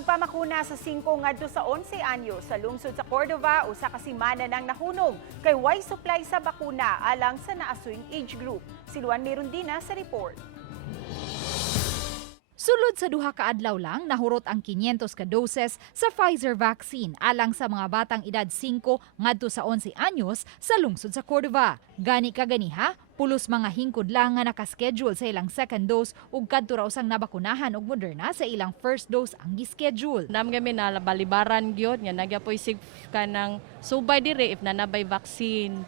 Magpamakuna sa 5 ngadto sa 11 anyo sa lungsod sa Cordova usa ka semana nang nahunong kay way supply sa bakuna alang sa naasuing age group. Si Luan Merundina sa report. Sulod sa duha ka adlaw lang, nahurot ang 500 ka doses sa Pfizer vaccine alang sa mga batang edad 5 ngadto sa 11 anyos sa lungsod sa Cordova. Gani kaganiha, pulos mga hingkod lang nga nakaschedule sa ilang second dose ug kadto raw sang nabakunahan og Moderna sa ilang first dose ang gischedule. Nam kami na balibaran gyud nga nagyapoy sig kanang subay dire if nanabay vaccine.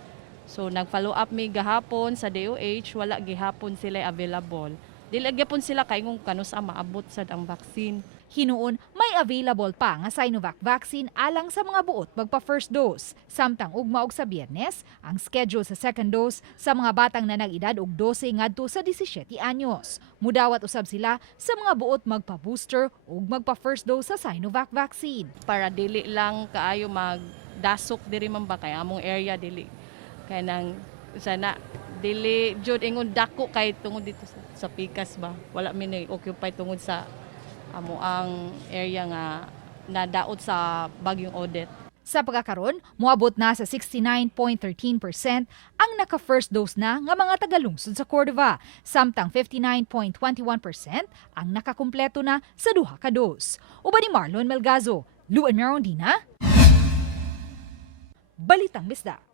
So nag-follow up mi gahapon sa DOH, wala gihapon sila available. Dili gyapon sila kay kung kanus maabot sad ang vaccine. Hinuon, may available pa nga Sinovac vaccine alang sa mga buot magpa first dose. Samtang ugma og sa Biyernes, ang schedule sa second dose sa mga batang nanag-edad og 12 ngadto sa 17 anyos. Mudawat usab sila sa mga buot magpa-booster ug magpa first dose sa Sinovac vaccine. Para dili lang kaayo magdasok diri man ba kay among area dili kay nang sana dili jud ingon dako kay tungod dito sa Pikas ba. Wala mi ni occupy tungod sa amo ang area nga nadaot sa bagyong Odette. Sa pagkakaroon, moabot na sa 69.13% ang naka-first dose na nga mga tagalungsod sa Cordova, samtang 59.21% ang nakakumpleto na sa duha ka dose. Uban ni Marlon Melgazo, Luan Merondina, Balitang Bisda.